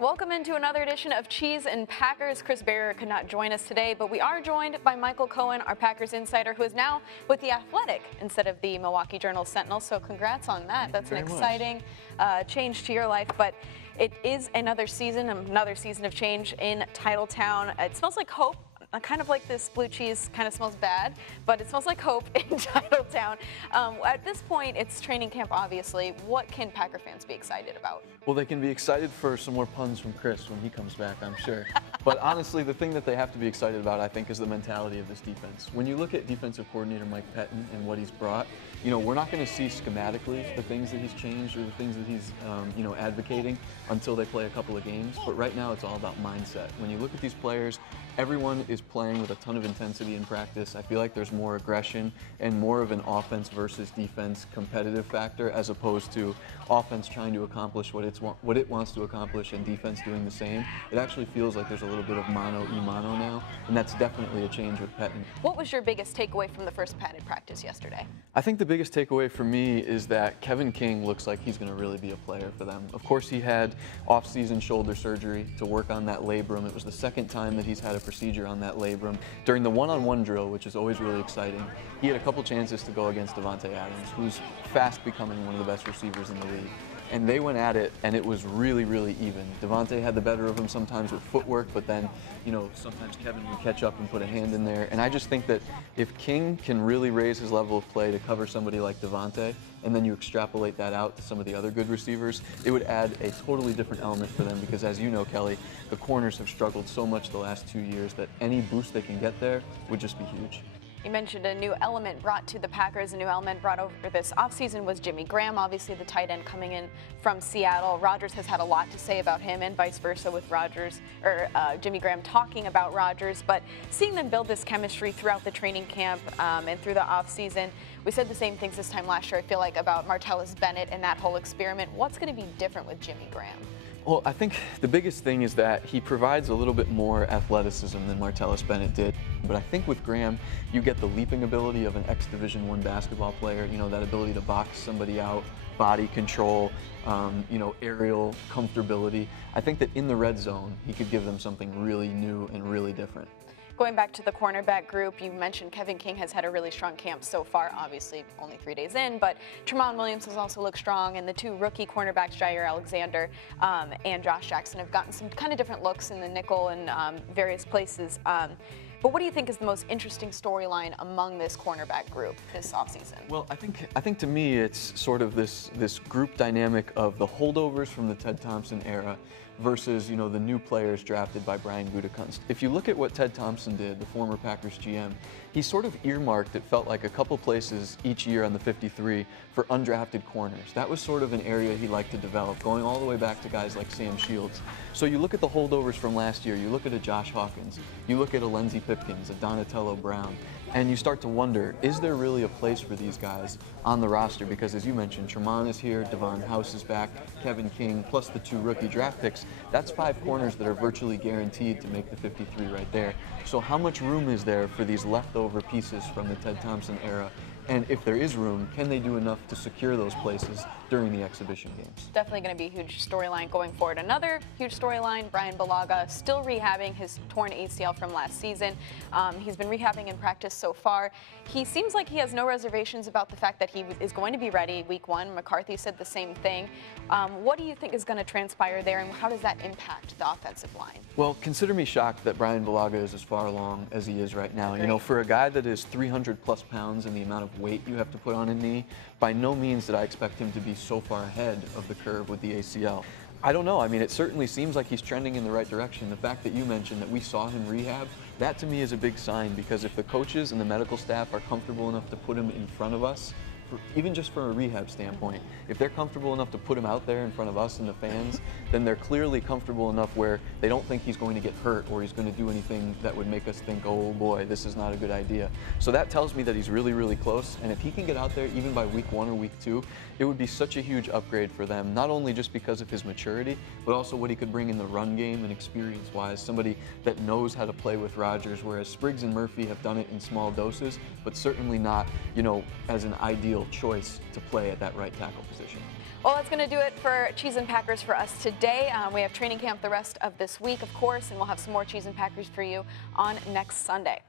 Welcome into another edition of Cheese and Packers. Chris Barrier could not join us today, but we are joined by Michael Cohen, our Packers insider, who is now with The Athletic instead of the Milwaukee Journal-Sentinel. So congrats on that. That's an exciting change to your life. But it is another season of change in Titletown. It smells like hope. Kind of like this blue cheese kind of smells bad, but it smells like hope in Titletown. At this point, it's training camp, obviously. What can Packer fans be excited about? Well, they can be excited for some more puns from Chris when he comes back, I'm sure. But honestly, the thing that they have to be excited about, I think, is the mentality of this defense. When you look at defensive coordinator Mike Pettin and what he's brought, we're not going to see schematically the things that he's changed or the things that he's, advocating until they play a couple of games. But right now, it's all about mindset. When you look at these players, everyone is playing with a ton of intensity in practice. I feel like there's more aggression and more of an offense versus defense competitive factor as opposed to offense trying to accomplish what it wants to accomplish and defense doing the same. It actually feels like there's a little bit of mano-y-mano now, and that's definitely a change with Pettin. What was your biggest takeaway from the first padded practice yesterday? I think the biggest takeaway for me is that Kevin King looks like he's going to really be a player for them. Of course, he had off-season shoulder surgery to work on that labrum. It was the second time that he's had a procedure on that labrum. During the one-on-one drill, which is always really exciting, he had a couple chances to go against Davante Adams, who's fast becoming one of the best receivers in the league. And they went at it, and it was really, really even. Davante had the better of him sometimes with footwork, but then, sometimes Kevin would catch up and put a hand in there. And I just think that if King can really raise his level of play to cover somebody like Davante, and then you extrapolate that out to some of the other good receivers, it would add a totally different element for them because, as you know, Kelly, the corners have struggled so much the last 2 years that any boost they can get there would just be huge. You mentioned a new element brought to the Packers. A new element brought over this offseason was Jimmy Graham, obviously the tight end coming in from Seattle. Rodgers has had a lot to say about him and vice versa with Jimmy Graham talking about Rodgers. But seeing them build this chemistry throughout the training camp and through the offseason, we said the same things this time last year, I feel like, about Martellus Bennett and that whole experiment. What's going to be different with Jimmy Graham? Well, I think the biggest thing is that he provides a little bit more athleticism than Martellus Bennett did. But I think with Graham, you get the leaping ability of an ex-Division I basketball player, that ability to box somebody out, body control, aerial comfortability. I think that in the red zone, he could give them something really new and really different. Going back to the cornerback group, you mentioned Kevin King has had a really strong camp so far, obviously only 3 days in, but Tramon Williams has also looked strong, and the two rookie cornerbacks, Jair Alexander and Josh Jackson, have gotten some kind of different looks in the nickel and various places. But what do you think is the most interesting storyline among this cornerback group this offseason? Well, I think to me it's sort of this group dynamic of the holdovers from the Ted Thompson era versus, the new players drafted by Bryan Bulaga. If you look at what Ted Thompson did, the former Packers GM, he sort of earmarked, it felt like, a couple places each year on the 53 for undrafted corners. That was sort of an area he liked to develop, going all the way back to guys like Sam Shields. So you look at the holdovers from last year, you look at a Josh Hawkins, you look at a Lindsey Pipkins, a Donatello Brown, and you start to wonder, is there really a place for these guys on the roster? Because as you mentioned, Tramon is here, Devon House is back, Kevin King, plus the 2 rookie draft picks. That's 5 corners that are virtually guaranteed to make the 53 right there. So how much room is there for these leftover pieces from the Ted Thompson era? And if there is room, can they do enough to secure those places during the exhibition games? Definitely going to be a huge storyline going forward. Another huge storyline, Bryan Bulaga still rehabbing his torn ACL from last season. He's been rehabbing in practice so far. He seems like he has no reservations about the fact that he is going to be ready week 1. McCarthy said the same thing. What do you think is going to transpire there, and how does that impact the offensive line? Well, consider me shocked that Bryan Bulaga is as far along as he is right now. For a guy that is 300+ pounds and the amount of weight you have to put on a knee, by no means did I expect him to be so far ahead of the curve with the ACL. I don't know. I mean, it certainly seems like he's trending in the right direction. The fact that you mentioned that we saw him rehab, that to me is a big sign, because if the coaches and the medical staff are comfortable enough to put him in front of us, even just from a rehab standpoint, if they're comfortable enough to put him out there in front of us and the fans, then they're clearly comfortable enough where they don't think he's going to get hurt or he's going to do anything that would make us think, oh boy, this is not a good idea. So that tells me that he's really, really close, and if he can get out there even by week 1 or week 2, it would be such a huge upgrade for them, not only just because of his maturity, but also what he could bring in the run game and experience-wise, somebody that knows how to play with Rodgers, whereas Spriggs and Murphy have done it in small doses, but certainly not, as an ideal choice to play at that right tackle position. Well, that's going to do it for Cheese and Packers for us today. We have training camp the rest of this week, of course, and we'll have some more Cheese and Packers for you on next Sunday.